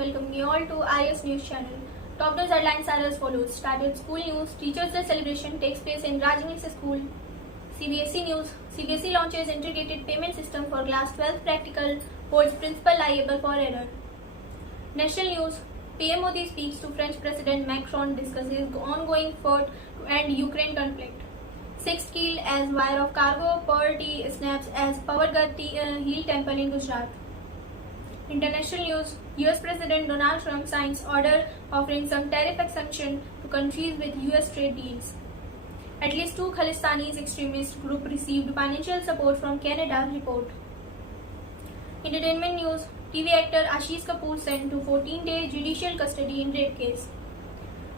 welcoming you all to IS News channel. Top news headlines are as follows. Started school news. Teachers' Day celebration takes place in Rajneesh School. CBSE news. CBSE launches integrated payment system for class 12 practical. Holds principal liable for error. National news. PM Modi speaks to French President Macron, discusses ongoing fight to end Ukraine conflict. 6 killed as wire of cargo poverty snaps as Pawargad Heel Temple in Gujarat. International news. US President Donald Trump signs order offering some tariff exemption to countries with US trade deals. At least 2 Khalistani extremist group received financial support from Canada, report. Entertainment news. TV actor Ashish Kapoor sent to 14-day judicial custody in rape case.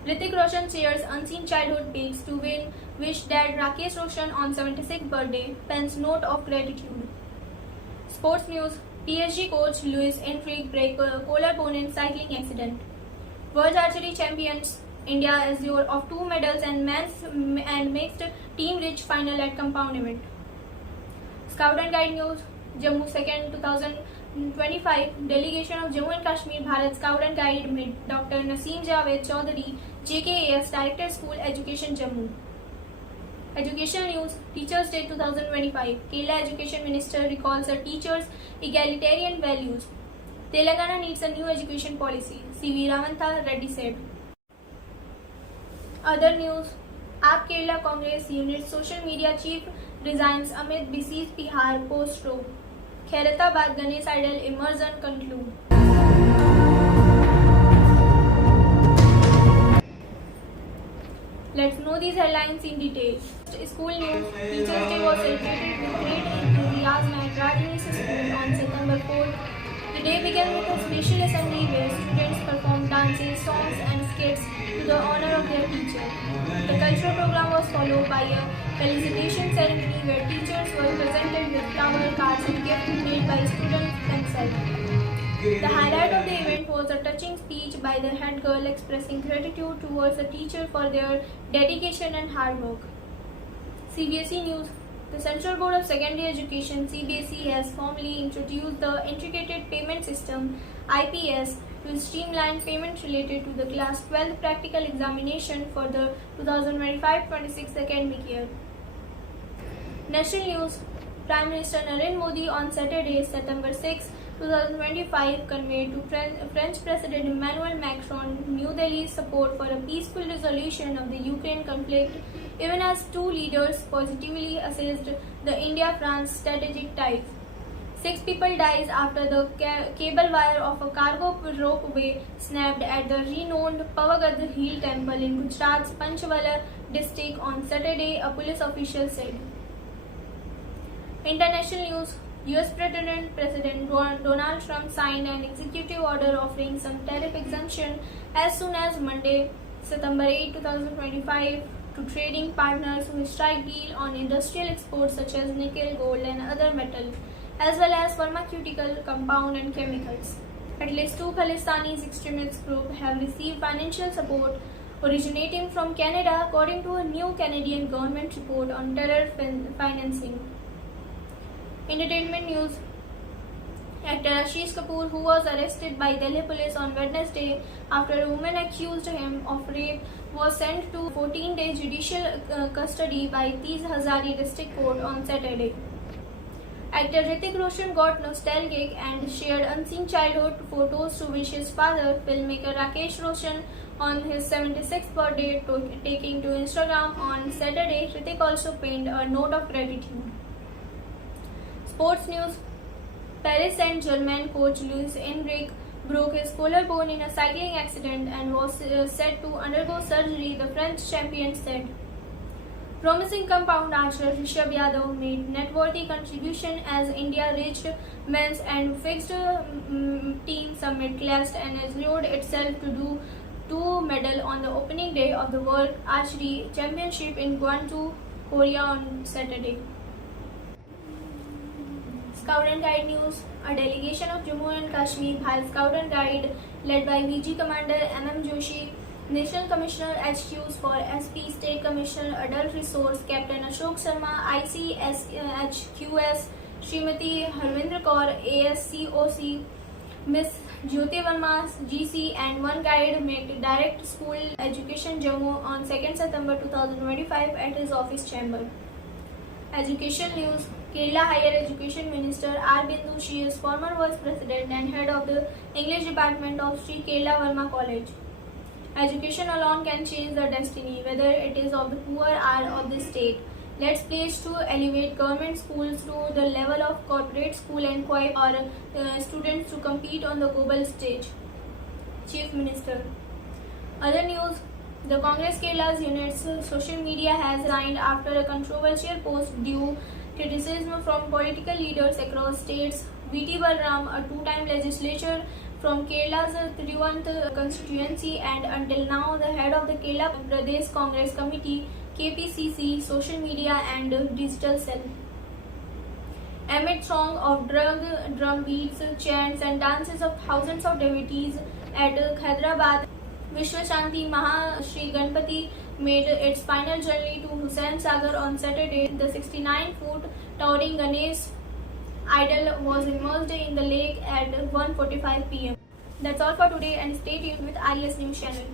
Hrithik Roshan shares unseen childhood pics to wish dad Rakesh Roshan on 76th birthday, pens note of gratitude. Sports news. PSG coach Luis Enrique break collarbone in cycling accident. World Archery Champions India azure of 2 medals and men's and mixed team reach final at compound event. Scout and Guide news. Jammu 2nd 2025 delegation of Jammu and Kashmir Bharat Scout and Guide with Dr. Naseem Javed Chaudhary, JKAS Director School Education Jammu. Education news. Teachers Day 2025. Kerala Education Minister recalls the teachers' egalitarian values. Telangana needs a new education policy, CV Ravantha Reddy said. Other news. AAP Kerala Congress Unit Social Media Chief resigns amid besieged Bihar post-row. Khairatabad Ganesh Idol immersion conclude. Let's know these headlines in detail. School news. Teachers Day was celebrated with great enthusiasm at Rajneesh School on September 4th. The day began with a special assembly where students performed dances, songs and skits to the honor of their teacher. The cultural program was followed by a felicitation ceremony where teachers were presented with flower cards and gifts made by students themselves. The highlight of the event was a touching speech by the head girl expressing gratitude towards the teacher for their dedication and hard work. CBSE news. The Central Board of Secondary Education (CBSE) has formally introduced the Integrated Payment System (IPS) to streamline payments related to the Class 12 practical examination for the 2025-26 academic year. National news. Prime Minister Narendra Modi on Saturday, September 6, 2025, conveyed to French President Emmanuel Macron New Delhi's support for a peaceful resolution of the Ukraine conflict, even as two leaders positively assessed the India-France strategic ties. 6 people died after the cable wire of a cargo ropeway snapped at the renowned Pawargad Heel Temple in Gujarat's Panchwala district on Saturday, a police official said. International news. US President Donald Trump signed an executive order offering some tariff exemption as soon as Monday, September 8, 2025, to trading partners who strike deal on industrial exports such as nickel, gold, and other metals, as well as pharmaceutical, compound, and chemicals. At least 2 Khalistani extremist groups have received financial support originating from Canada, according to a new Canadian government report on terror financing. Entertainment news. Actor Ashish Kapoor, who was arrested by Delhi police on Wednesday after a woman accused him of rape, was sent to 14-day judicial custody by Tees Hazari District Court on Saturday. Actor Hrithik Roshan got nostalgic and shared unseen childhood photos to wish his father, filmmaker Rakesh Roshan, on his 76th birthday, taking to Instagram on Saturday. Hrithik also penned a note of gratitude. Sports news. Paris Saint-Germain coach Luis Enrique broke his collarbone in a cycling accident and was set to undergo surgery, the French champion said. Promising compound archer Rishabh Yadav made noteworthy contribution as India reached men's and fixed team summit class and assured itself to do 2 medals on the opening day of the World Archery Championship in Gwangju, Korea on Saturday. Scout and Guide news. A delegation of Jammu and Kashmir Bharat Scout and Guide led by VG Commander MM Joshi, National Commissioner HQs for SP, State Commissioner Adult Resource Captain Ashok Sharma, ICSHQS Srimati Harvinder Kaur, ASCOC Miss Jyoti Verma, GC, and One Guide met Direct School Education Jammu on 2nd September 2025 at his office chamber. Education news. Kerala Higher Education Minister R. Bindu, she is former Vice President and Head of the English Department of Sri Kerala Verma College. Education alone can change the destiny, whether it is of the poor or of the state. Let's pledge to elevate government schools to the level of corporate school and equip our students to compete on the global stage. Chief Minister. Other news. The Congress Kerala's unit's social media has resigned after a controversial post due criticism from political leaders across states. V.T. Balram, a two-time legislature from Kerala's Trivandrum constituency and until now the head of the Kerala Pradesh Congress Committee, KPCC, social media and digital cell. Amid song of drum beats, chants and dances of thousands of devotees at Hyderabad, Vishwa Shanti Maha Shri Ganpati made its final journey to Hussain Sagar on Saturday. The 69-foot towering Ganesh idol was immersed in the lake at 1:45 p.m. That's all for today and stay tuned with IES News Channel.